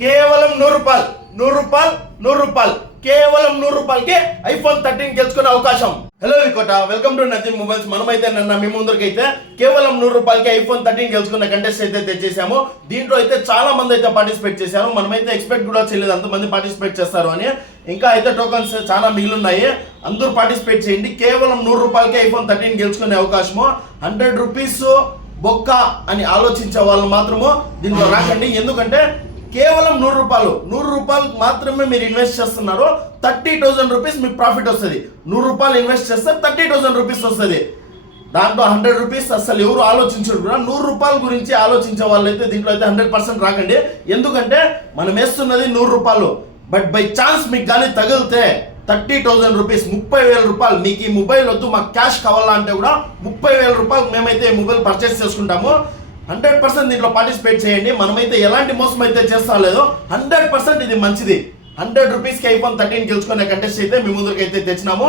కేవలం 100 రూపాయలు కేవలం 100 రూపాయలకి ఐఫోన్ 13 గెలుచుకునే అవకాశం. Hello V Kota, welcome to nothing mobiles. మనమైతే మీ ముందరికైతే కేవలం 100 రూపాయలకి ఐఫోన్ 13 గెలుచుకున్న కంటెస్ట్ అయితే తెచ్చేసాము. దీంట్లో అయితే చాలా మంది అయితే పార్టిసిపేట్ చేశారు. మనమైతే ఎక్స్పెక్ట్ కూడా చేయలేదు అంతమంది పార్టిసిపేట్ చేస్తారు అని. ఇంకా అయితే టోకన్స్ చాలా మిగిలిన్నాయి. అందరూ పార్టిసిపేట్ చేయండి. కేవలం 100 రూపాయలకి ఐఫోన్ 13 గెలుచుకునే అవకాశము. 100 రూపీస్ బొక్క అని ఆలోచించే వాళ్ళు మాత్రము దీంట్లో రాకండి. ఎందుకంటే కేవలం 100 రూపాయలు మాత్రమే మీరు ఇన్వెస్ట్ చేస్తున్నారు. 30,000 రూపీస్ మీకు ప్రాఫిట్ వస్తుంది. 100 రూపాయలు ఇన్వెస్ట్ చేస్తే 30,000 రూపీస్ వస్తుంది. దాంట్లో 100 రూపీస్ అసలు ఎవరు ఆలోచించరు కూడా. 100 రూపాయల గురించి ఆలోచించే వాళ్ళు అయితే దీంట్లో అయితే 100% రాకండి. ఎందుకంటే మనం వేస్తున్నది 100 రూపాయలు. బట్ బై ఛాన్స్ మీకు కానీ తగిలితే 30,000 రూపీస్, 30,000 రూపాయలు. మీకు ఈ మొబైల్ వద్దు, మాకు క్యాష్ కావాలంటే కూడా 30,000 రూపాయలు మేమైతే ఈ మొబైల్ పర్చేస్ చేసుకుంటాము. 100% దీంట్లో పార్టిసిపేట్ చేయండి. మనమైతే ఎలాంటి మోసం అయితే చేస్తా లేదు. 100% ఇది మంచిది. 100 రూపీస్కి ఐఫోన్ 13 గెలుచుకునే కంటెస్ట్ అయితే మీ ముందుకు అయితే తెచ్చినాము.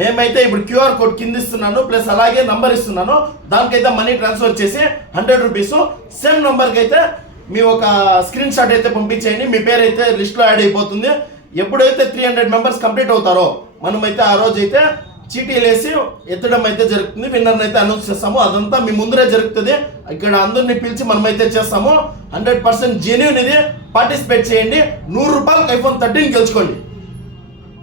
మేమైతే ఇప్పుడు QR కోడ్ కింద ఇస్తున్నాను, ప్లస్ అలాగే నంబర్ ఇస్తున్నాను. దానికైతే మనీ ట్రాన్స్ఫర్ చేసి 100 రూపీస్ సేమ్ నంబర్కి అయితే మీ ఒక స్క్రీన్ షాట్ అయితే పంపించేయండి. మీ పేరు అయితే లిస్ట్లో యాడ్ అయిపోతుంది. ఎప్పుడైతే 300 మెంబర్స్ కంప్లీట్ అవుతారో మనమైతే ఆ రోజు అయితే చీటీలు వేసి ఎత్తడం అయితే జరుగుతుంది. విన్నర్ని అయితే అనౌన్స్ చేస్తాము. అదంతా మీ ముందరే జరుగుతుంది. ఇక్కడ అందరినీ పిలిచి మనమైతే చేస్తాము. 100% జెన్యూన్ ఇది. పార్టిసిపేట్ చేయండి. 100 రూపాయలకి ఐఫోన్ 13 గెలుచుకోండి.